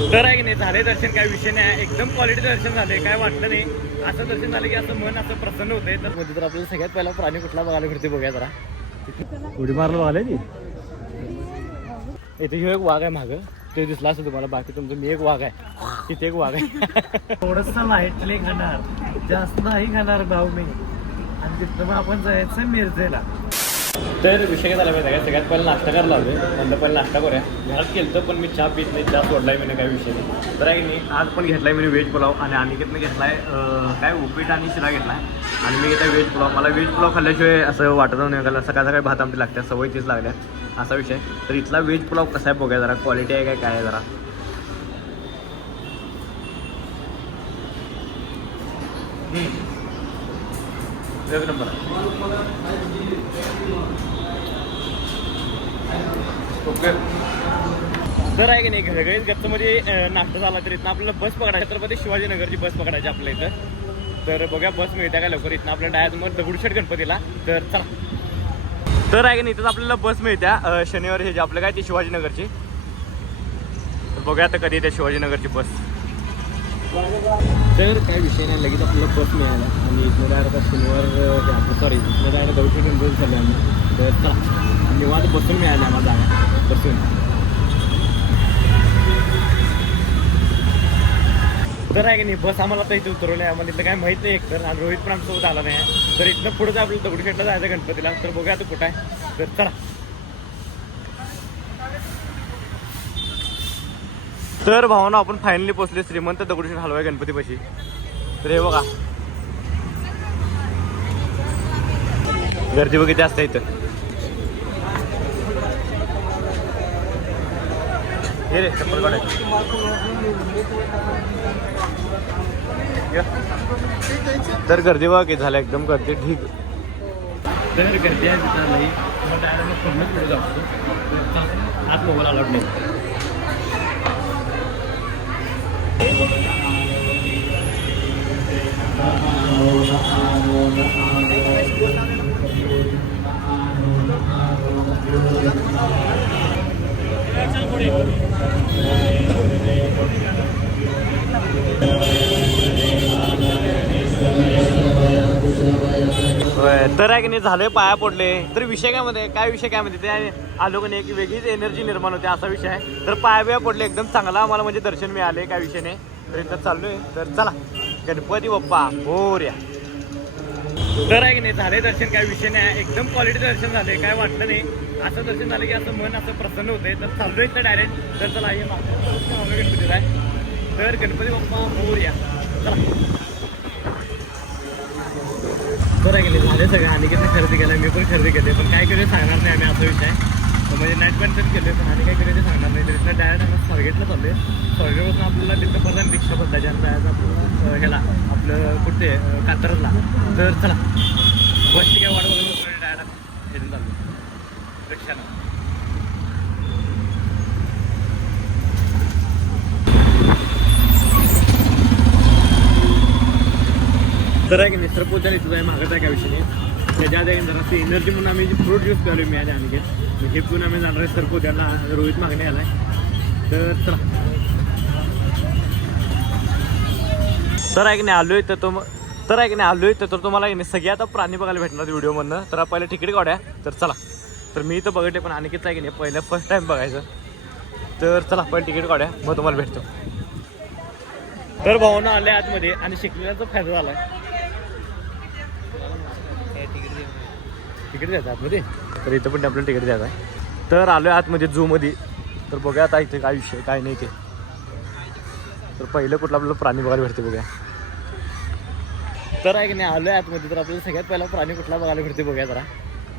तर आहे की नाही, झाले दर्शन, काय विषय नाही, एकदम क्वालिटी दर्शन झाले, काय वाटलं नाही. असं दर्शन झालं की असं मन असं प्रसन्न होते. तर मध्ये तर आपल्याला सगळ्यात पहिला प्राणी कुठला बघायला भेटते बघूया जरा. उडी मारलं बघायला ती इथे एक वाघ आहे मागं, ते दिसला असेल तुम्हाला. बाकी तुमचं मी एक वाघ आहे, तिथे एक वाघ आहे. थोडस लाईटली खाणार, जास्त नाही खाणार भाऊ मी. आणि तिथं मग आपण जायचं मिरजेला. तर विषय काय झाला माहिती आहे का, सगळ्यात पहिला नाश्ता करायला लावले. म्हणलं पहिला नाश्ता करूया. घरात केलं तर पण मी चहा पीत नाही, चहा सोडलाय मी, काय विषय नाही. तर आहे नाही, आज पण घेतलाय मी व्हेज पुलाव. आणि अनिकेतनं घेतलाय काय उपीट आणि शिरा घेतलाय. आणि मी घेतलाय व्हेज पुलाव. मला व्हेज पुलाव खाल्ल्याशिवाय असं वाटत नाही, कारण सकाळ सकाळी भात आमटी लागते, सवय तीच लागल्या, असा विषय. तर इथला व्हेज पुलाव कसा आहे बघूया जरा, क्वालिटी आहे काय आहे जरा. एक नंबर ओके. तर आहे की नाही, घरगळीत गच्चमध्ये नाश्ता झाला तर इथं आपल्याला बस पकडायची, छत्रपती शिवाजीनगरची बस पकडायची आपल्या इथं. तर बघा बस मिळते का लवकर इथं आपल्या डायरेक्ट मग दगडूशेठ गणपतीला. तर चला. तर आहे की नाही, इथंच आपल्याला बस मिळत्या शनिवारी हे जे आपलं काय ती शिवाजीनगरची. तर बघूया आता कधी येते शिवाजीनगरची बस. तर काही विषय नाही, लगेच आपल्याला बस मिळाला. आणि इथनं डायरेक्ट शनिवार आपलं सॉरी इथनं डायरेक्ट दगडूशेठ गणपती चालले आम्ही. तर चला निवांत बसून मिळाले आम्हाला जागा बसून. तर आहे की नाही, बस आम्हाला आता इथे उतरवलं आहे. आम्हाला इथलं काय माहीत नाही एकतर. आणि रोहित पण आमच्यासोबत आला नाही. तर इथनं पुढं आपल्याला दगडूशेठला जायचं गणपतीला. तर बघूया आता कुठं आहे. तर चला. तर भावना आपण फायनली पोहोचले श्रीमंत दगडूशेठ हलवाई गणपतीपाशी. तर हे बघा गर्दी बघ किती असते इथं. हे रे चप्पल काढायचं. तर गर्दी बघा किती झालं, एकदम गर्दी ठीक. तर गर्दी आहे तिथं नाही, मग डायरेक्ट पूर्ण पुढे जातो. हात मोबाईल अलाउड नाही. तर आहे की नाही, झालं पाया पडले. तर विषय काय विषय काय मध्ये ते आलो की नाही, एक वेगळीच एनर्जी निर्माण होते, असा विषय आहे. तर पाया बिया पडले एकदम चांगला आम्हाला, म्हणजे दर्शन मिळाले, काय विषय नाही. तर इथं चाललोय. तर चला गणपती बाप्पा मोरया. तर आहे की नाही, झाले दर्शन, काय विषय नाही, एकदम क्वालिटी दर्शन झाले, काय वाटलं नाही. असं दर्शन झालं की असं मन असं प्रसन्न होते. तर चाललोय इथं डायरेक्ट. तर चला हे गणपतीला आहे. तर गणपती बाप्पा मोरया. चला. तर आहे की नाही, झाले सगळं. आणि किती खरेदी केलं, मी पण खरेदी केले, पण काय केलं सांगणार नाही आम्ही, असा विषय आहे. म्हणजे नाईट पॅन्ट केले, पण आणि काय केलं ते सांगणार नाही. तर इथलं डायरेक्ट आम्ही स्वारगेटला चालले. स्वारगेटपासून आपल्याला तिथं पर्यंत रिक्षा बदलायची आणि जायचं आपल्याला ह्याला आपलं कुठे कात्रजला. तर चला बसची काय वाट बघत डायरेक्ट हेरून चाललो रिक्षानं. तर आहे की नाही, सरपोच्या इथं आहे मागत आहे, काय विषय नाही. त्याच्या आधी जरा एनर्जी म्हणून आम्ही फ्रूट ज्यूस प्यालो मी आणि अनिकेत. हे पिऊन आम्ही जाणार आहे सरपोत्याला. रोहित मागणे आलाय. तर चला. तर आहे की नाही आलोय तर तुम्हाला की नाही सगळे आता प्राणी बघायला भेटणार व्हिडिओमधनं. तर पहिलं तिकीट काढूया. तर चला. तर मी इथं बघितले, पण अनिकेतचं आहे की नाही पहिलं फर्स्ट टाइम बघायचं. तर चला पहिलं तिकीट काढूया, मग तुम्हाला भेटतो. तर भावना आल्या आतमध्ये आणि शिकलेल्याचा फायदा झाला. तिकीट द्यायचं आतमध्ये. तर इथं पण आपल्याला तिकीट द्यायचं आहे. तर आलो आहे आतमध्ये झूमध्ये. तर बघूया आता इथे काय विषय काय नाही ते. तर पहिलं कुठलं आपल्याला प्राणी बघायला भेटते बघूया. तर आहे की नाही आलो आहे आतमध्ये. तर आपल्याला सगळ्यात पहिला प्राणी कुठला बघायला भेटते बघूया जरा.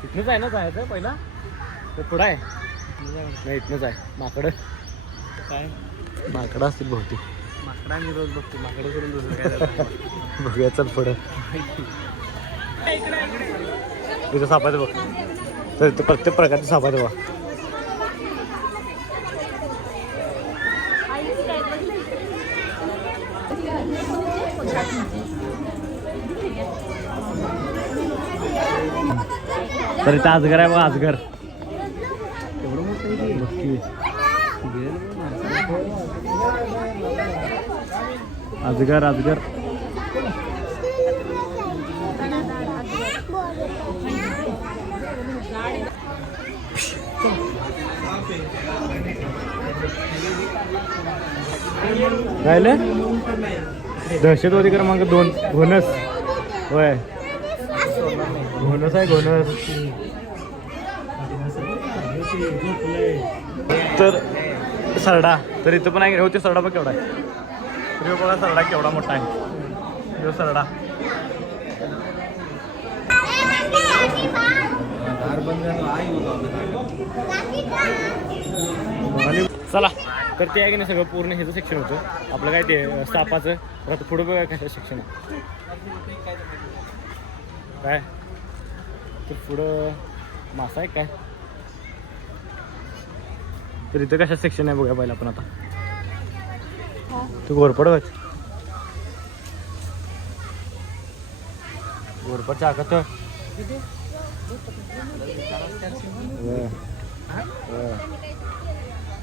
इथनंच आहे ना जायचं पहिला. तर पुढं आहे नाही, इथनंच आहे. माकडं काय माकडं असतील बहुतेक. माकडा मी रोज बघतो, माकडं करून दुसरं बघूया. चल पुढं तुझं सापाचं बघ. तर इथं प्रत्येक प्रकारचं सापाचं बघ. तर इथं अजगर आहे बघा, अजगर. एवढं मोठं अजगर अजगर राहिले. दहशतवादी क्रमांक 2 घोणस. होय घोणस आहे घोणस. तर सरडा तर इथं पण आहे होते. सरडा पण केवढा आहे तरी बघा. सरडा केवढा मोठा आहे तो सरडा. चला तर ते आहे की नाही सगळं पूर्ण ह्याचं सेक्शन होतं आपलं. काय ते सापाचं. परत पुढं बघा कशा सेक्शन आहे काय. तर पुढं मासा आहे काय. तर इथं कशा सेक्शन आहे बघा पहिला आपण आता. तू घोरपड बघ. घोरपडच्या आकात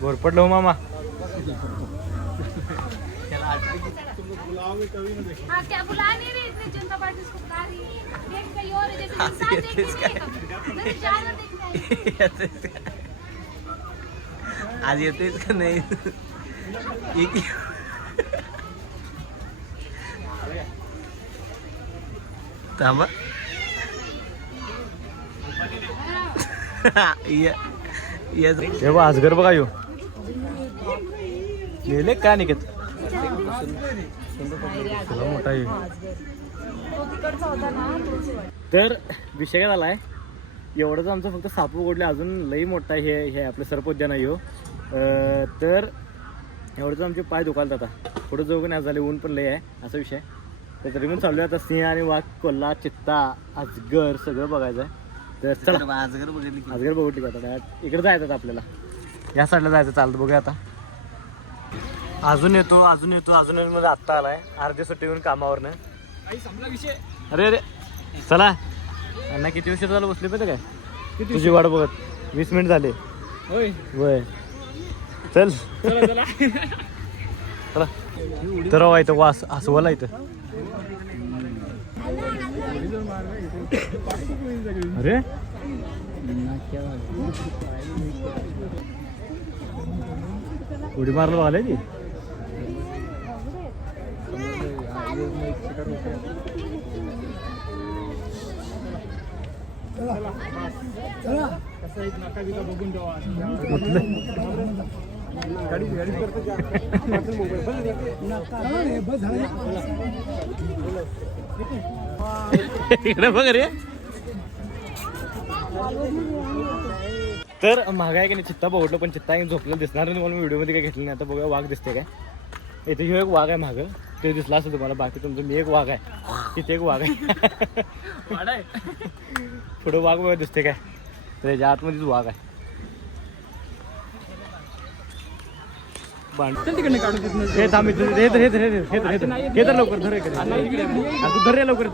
घोरपड लो मामा. आज येतेच का नाही. थांबा. अजगर बघा यो गेले का निघत मोठा. तर विषय काय झालाय एवढंच आमचं फक्त सापू गोडले. अजून लई मोठा हे आपलं सर्पोद्यान आहे हो. तर एवढंच आमचे पाय दुखायला जातात. पुढं जाऊ नाही झाले. ऊन पण लई आहे असा विषय. तर तरी पण चालू आहे आता. सिंह आणि वाघ कोल्हा चित्ता अजगर सगळं बघायचं आहे. तर चला अजगर बघितली. अजगर बघितली आता. इकडे जायचं आपल्याला. या साईडला जायचं. चालतं बघूया आता. अजून येतो अजून येतो अजून येतो मध्ये आत्ता आलाय. अर्धे सुट्टी येऊन कामावरनं. अरे अरे चला अण्णा किती उशीर झालं बसले पाहिजे काय. तुझी वाट बघत 20 मिनिट झाले. होय चल चला. तर इथं वास हसवाला इथं. अरे उडी मारलं बघायला ती. इकडे बघ रे. तर महागाय की नाही चित्ता बघितलं पण चित्ता झोपलेलं दिसणार नाही तुम्हाला. व्हिडिओमध्ये काय घेतलं नाही. आता बघा वाघ दिसते काय. इथे ह्यो एक वाघ आहे मागं. ते दिसला असेल तुम्हाला. बाकी तुमचं मी एक वाघ आहे तिथे एक वाघ आहे. पुढं वाघ बघा दिसते काय. तर याच्या आतमध्येच वाघ आहे. हे थांब हे तर लवकर धर तू धर रे लवकर.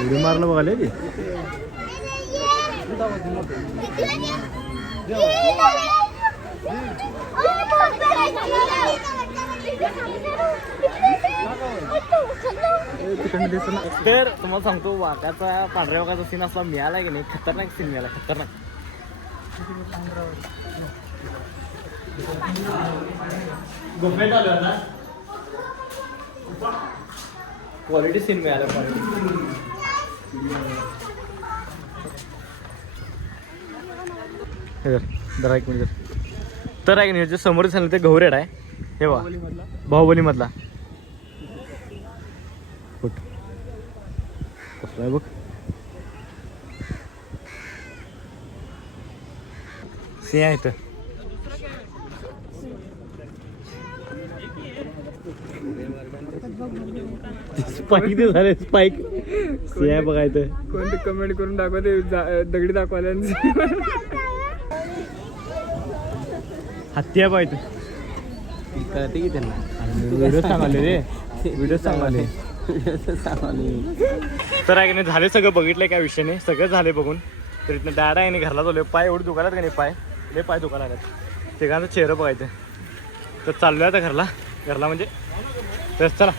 उडी मारलं बघाले ती. तर तुम्हाला सांगतो वाघाचा पांढऱ्या वाघाचा सीन असला मिळाला की नाही. खतरनाक सीन मिळाला. खतरनाक गुफेत आलो आता. क्वालिटी सीन मिळाला. क्वालिटी जरा एक मिनिट. तर आहे की नाही समोर सांगितलं ते गौरेड आहे. हे वा बाहुबली मधला कसला आहे बघ. सिंह आहे इथं. स्पाईक ते झाले. स्पाईक सिंह आहे बघा इथं. कोणते कमेंट करून दाखवते दगडी दाखवायला. हत्ती आहे बघा इथं. कळते की त्यांना. व्हिडिओ सांगाले रे. व्हिडिओ सांगाले. तर आहे की नाही झाले सगळं बघितलंय काय विषय नाही सगळं झाले बघून तर इथनं डायरेक्ट आहे नाही घरला चालू पाय एवढे दुकानात का नाही पाय दुकान आल्यात तिघांचं चेहरं बघायचं तर चाललोय आता घरला म्हणजे तर चला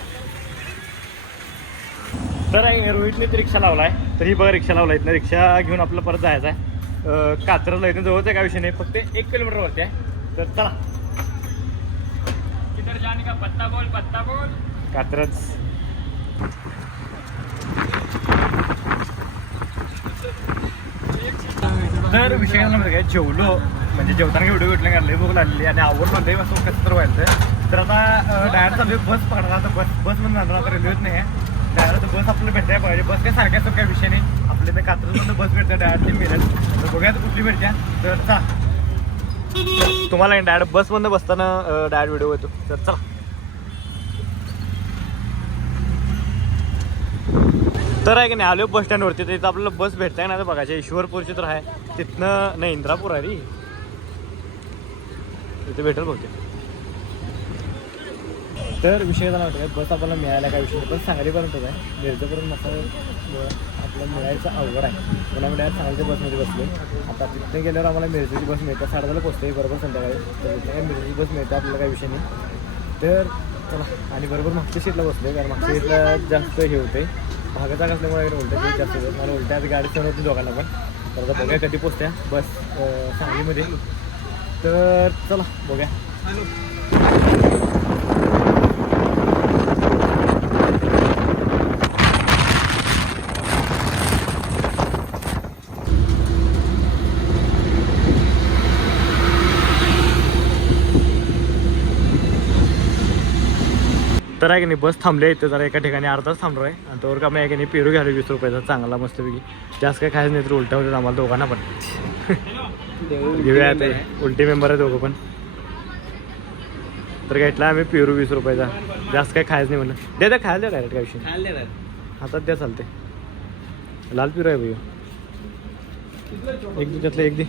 तर रोहितने तर रिक्षा लावलाय तर ही बघा रिक्षा लावला इथनं रिक्षा घेऊन आपलं परत जायचं आहे कात्रजला इथून जवळच आहे काय विषय नाही फक्त 1 किलोमीटरवरती आहे तर चला किधर जाने का पत्ता बोल कात्रज तर विषय काय जेवलो म्हणजे जेवताना व्हिडिओ भेटले काढले भूक लागली आणि आवडून आणले असं कसं तर व्हायचं तर आता डायरेक्ट चालू बस पकडणार आता बस म्हणून जाणार आता रेल्वेच नाही आहे डायरेक्ट बस आपल्याला भेटायला पाहिजे बस काय सारख्या असं काही विषय नाही आपल्या ते कात्रजमधून बस भेटते डायरेक्टली मिळेल तर बघूया कुठली भेटत्या तर चला तुम्हाला डायरेक्ट बसमधनं बसताना डायरेक्ट व्हिडिओ येतो तर चला तर आहे की नाही आलो बस स्टँडवरती तर इथं आपल्याला बस भेटताय ना तर बघायचं ईश्वरपूरची तर आहे तिथनं नाही इंद्रापूर आहे रे तिथे भेटेल बहुतेक तर विषय झाला होता बस आपल्याला मिळायला काय विषय पण सांगलीपर्यंतच आहे मिरजेपर्यंत मस्त आपल्याला मिळायचं अवघड आहे पुन्हा मी डायरेक्ट सांगलीच्या बसमध्ये बसलो आता तिथे गेल्यावर आम्हाला मिरजेची बस मिळते 10:30ला पोचते बरोबर संध्याकाळी तर इथे काय मिरजेची बस मिळते आपल्याला काही विषय नाही तर चला आणि बरोबर मागच्या सीटला बसलो कारण मागच्या सीटला जास्त हे होते भागाचा असल्यामुळे उलट्या जास्त होतं मला उलट्या आधी गाडी सहन होती दोघांना पण तर आता बघूया कधी पोचत्या बस सांगलीमध्ये तर चला बघूया तर आहे की नाही बस थांबले इथं जरा एका ठिकाणी अर्धाच थांबलो आहे आणि तोवर का मी आहे की नाही पेरू घ्यायला 20 रुपयाचा चांगला मस्तपैकी जास्त काय खायचं नाही तर उलट्या होते आम्हाला दोघांना पण घेऊया ते उलटी मेंबर आहे दोघं पण तर घेतला आम्ही पेरू 20 रुपयाचा जास्त काय खायचं नाही म्हणलं द्या खायला द्या डायरेक्ट काय विषय हातात द्या चालते लाल पेरू आहे भैया एक दे त्यातलं एक दे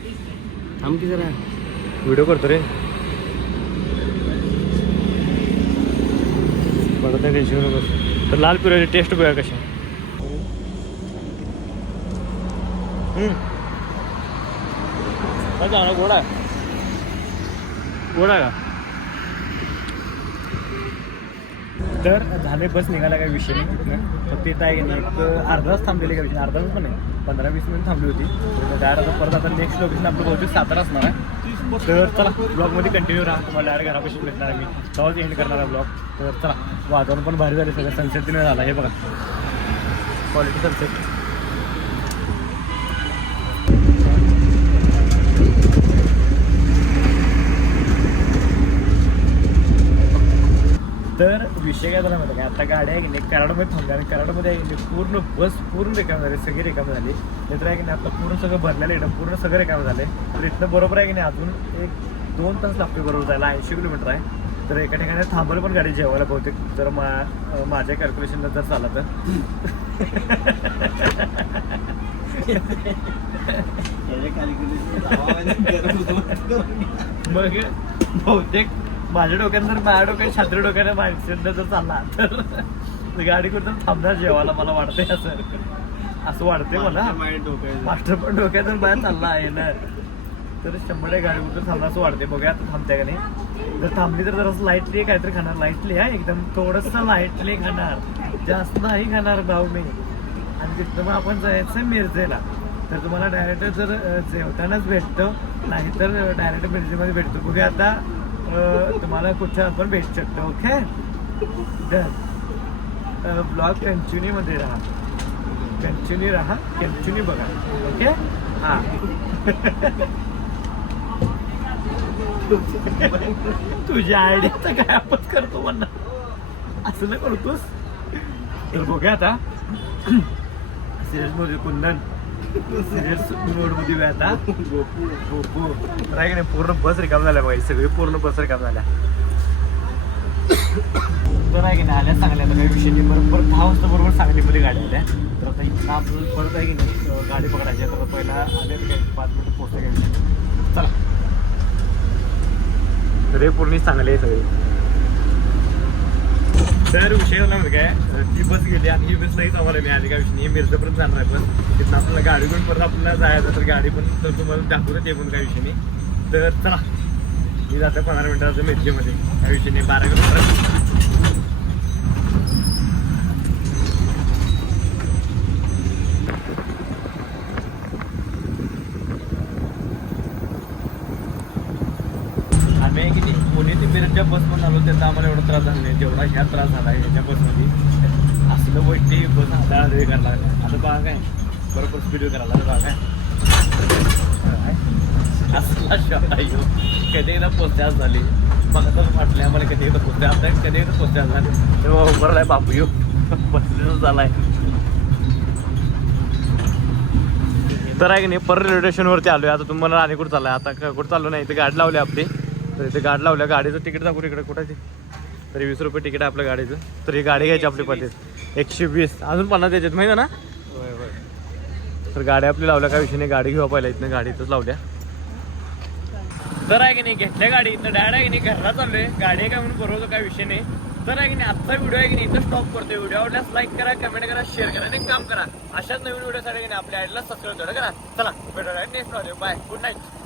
आमची जरा व्हिडिओ करतो रे बघत नाही टेन्शन बस तर लाल पिवळ्याची टेस्ट बघा कशी काय गोडा का तर झाले बस निघाला काही विषय नाही फक्त इथं आहे की नाही एक अर्धाच थांबलेली काही विषय अर्धाच पण नाही 15-20 मिनिट थांबली होती तर डायरेक्ट परत आता नेक्स्ट लोकेशन आपलं बहुतेक सातारा असणार आहे तर चला ब्लॉगमध्ये कंटिन्यू राहा तुम्हाला डायरेक्ट घरापाशी भेटणार आहे मी तेव्हाच एंड करणार आहे ब्लॉग तर चला वातावरण पण भारी झाले सगळं सनसेट तिने झाला हे बघा क्वालिटी सनसेट तर विषय काय झाला माहिती काय आता गाडी आहे की नाही कराडमध्ये थांबल्या आणि कराडमध्ये आहे की नाही पूर्ण बस पूर्ण रिकामी झाली सगळी रिकामी झाली नंतर आहे की नाही आता पूर्ण सगळं भरलेलं आहे पूर्ण सगळं रिकामी झाले तर इथनं बरोबर आहे की नाही अजून 1-2 तास लागते बरोबर जायला 80 किलोमीटर आहे तर एका ठिकाणी थांबवलं पण गाडी जेवायला बहुतेक जर माझ्या कॅल्क्युलेशनला जर चाला तर मग बहुतेक माझ्या डोक्यात छात्री डोक्याने माणसांना जर चालला तर गाडी कुठं थांबणार जेवायला मला वाटतंय असं वाटतंय मला मास्टर पण डोक्यातून बाहेर चालला आहे ना तर 100 गाडी कुठं थांबणार असं वाटते बघूया आता थांबत्या का नाही जर थांबली तर जरासं लाईटली काहीतरी खाणार लाईटली आहे एकदम थोडंसं लाईटली खाणार जास्त नाही खाणार भाऊ मी आणि तिथं मग आपण जायचं मिरजेला तर तुम्हाला डायरेक्ट जर जेवतानाच भेटतो नाही तर डायरेक्ट मिरजेमध्ये भेटतो बघूया आता तुम्हाला कुठं आपण भेटू शकतो ओके ब्लॉग कंटिन्यू मध्ये राहा कंटिन्यू बघा ओके हां तुझ्या आयडियाचा काय आपण करतो म्हणा असं नाही करतोस तर बघूया आता सिरियस मध्ये कुंदन सिरियस मोड मध्ये आता गोपू नाही नाही पूर्ण बस रिकाम झाल्या पाहिजे सगळी पूर्ण बस रिकाम झाल्या तर आहे की नाही आल्या सांगल्या काही विषय नाही बरोबर 10 वाजता बरोबर सांगलीमध्ये गाडी आल्या तर आता इथं आपलं परत आहे की नाही गाडी पकडायची तर पहिला आले काय 5 मिनिटं पोहोचते काय चला रे पूर्ण चांगले आहे सगळे तर विषय झाला म्हणजे काय, ती बस गेली आणि ही बस लगेच आम्हाला मिळाली काय विषय नाही, मिरजापर्यंत जाणार आहे पण तिथं आपल्याला गाडी घेऊन परत आपल्याला जायचं, तर गाडी पण तर तुम्हाला दाखवतो ते पण काही विषय नाही. तर चला मी जातो 15 मिनिटाचं मिरजेमध्ये, काही विषय नाही. 12 किलोमीटर आम्ही किती पुणे ते मिरजच्या बसमध्ये आलो, त्याचा आम्हाला एवढा त्रास झाला नाही जेवढा ह्या त्रास झाला आहे ह्याच्या बसमध्ये. असलं वाईट बस हाताळा करायला लागला. आता बघा काय बरोबर स्पीड करायला लागला, बघा काय असला शॉट आहे. कधी एकदा पोस्टास झाली मग आता वाटलं आम्हाला कधी एकदा पोस्टा, आता कधी एकदा पोस्टास झाली तेव्हा उभं राहिलाय बापू येऊ बसलेलं झालाय. तर आहे की नाही परत रेल्वे स्टेशनवरती आलोय. आता तुम्हाला आणि कुठं चाललाय, आता कुठं चाललो नाही, इथे गाडी लावली आपली. तर इथे गाडी लावल्या, गाडीचं तिकीट दाखवू इकडे कुठं तरी 20 रुपये तिकीट आहे आपल्या गाडीचं. तर ही गाडी घ्यायची आपली पद्धत 120, अजून 50 द्यायच्यात माहिती ना. तर गाडी आपली लावल्या काय विषय नाही, गाडी घेऊ पहिला इथनं, गाडी इथंच लावल्या. तर आहे की नाही घेतल्या गाडी इथं डायरेक्ट आहे की नाही घरला चाललोय. गाडी काय म्हणून बरोबर काय विषय नाही. तर आहे की नाही आजचा व्हिडिओ आहे की नाही इथं स्टॉप करतोय. व्हिडिओ आवडल्यास लाईक करा, कमेंट करा, शेअर करा आणि काम करा. अशाच नवीन व्हिडिओसाठी आपल्या आयडीला सबस्क्राईब करा. चला भेटूया next video. Bye, good night.